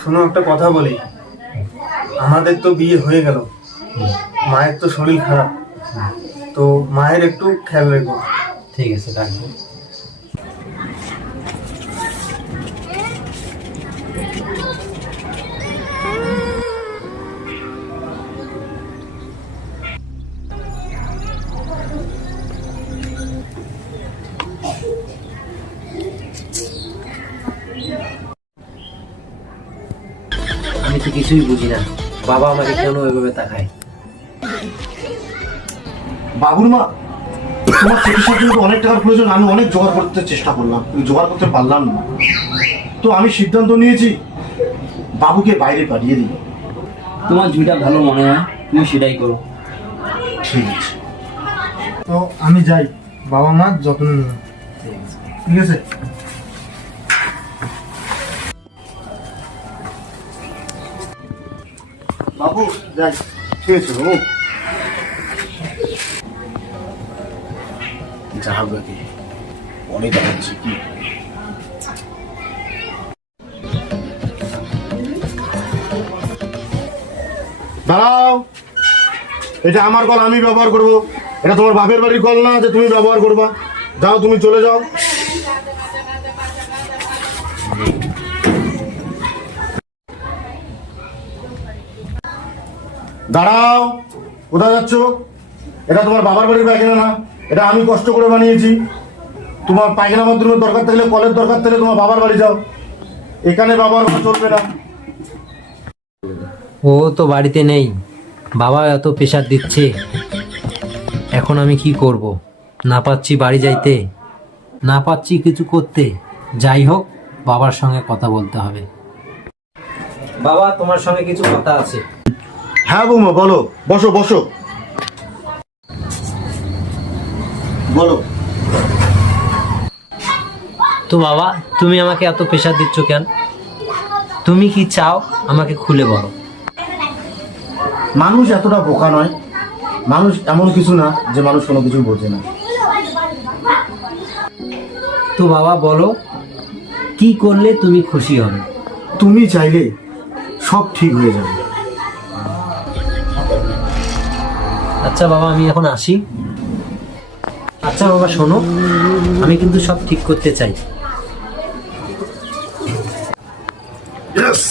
শোনো, একটা কথা বলি। আমাদের তো বিয়ে হয়ে গেল, মায়ের তো শরীর খারাপ, তো মায়ের একটু খেয়াল রেখো। ঠিক আছে, রাখবো। আমি তো কিছুই বুঝি না, বাবা আমাকে কেন ওইভাবে তাকায়। বাবুর মা, তোমার চিকিৎসার জন্য অনেক টাকার প্রয়োজন। আমি অনেক জোগাড় করতে চেষ্টা করলাম, কিন্তু জোগাড় করতে পারলাম না। তো আমি সিদ্ধান্ত নিয়েছি বাবুকে বাইরে পাঠিয়ে দিই। তোমার যেটা ভালো মনে হয় তুমি সেটাই করো। ঠিক আছে, তো আমি যাই, বাবা মার যত্ন নিও। ঠিক আছে। বাবু যাই। ঠিক আছে বাবু। যা হবে কি অনেক দেখাচ্ছি কি। দাঁড়াও, এটা আমার কল, আমি ব্যবহার করব। এটা তোমার বাপের বাড়ির কল না যে তুমি ব্যবহার করবা। যাও, তুমি চলে যাও। দাঁড়াও, কোথায় যাচ্ছ? এটা তোমার বাবার বাড়ির পায়খানা না, এটা আমি কষ্ট করে বানিয়েছি। তোমার পায়খানা বাথরুমের দরকার থাকলে, কলের দরকার থাকলে তোমার বাবার বাড়ি যাও, এখানে ব্যবহার করা চলবে না। ও তো বাড়িতে নেই, বাবা এত প্রেশার দিচ্ছে। এখন আমি কি করব? না পাচ্ছি বাড়ি যাইতে, না পাচ্ছি কিছু করতে। যাই হোক, বাবার সঙ্গে কথা বলতে হবে। বাবা, তোমার সঙ্গে কিছু কথা আছে। হ্যাঁ বৌমা, বলো। বসো বসো, বলো। তো বাবা, তুমি আমাকে এত প্রেশার দিচ্ছ কেন? তুমি কি চাও আমাকে খুলে বলো। মানুষ এতটা বোকা নয়, মানুষ এমন কিছু না যে মানুষ কোনো কিছু বোঝে না। তো বাবা বলো, কি করলে তুমি খুশি হবে? তুমি চাইলে সব ঠিক হয়ে যাবে। আচ্ছা বাবা, আমি এখন আসি। আচ্ছা বাবা শোনো, আমি কিন্তু সব ঠিক করতে চাই। Yes!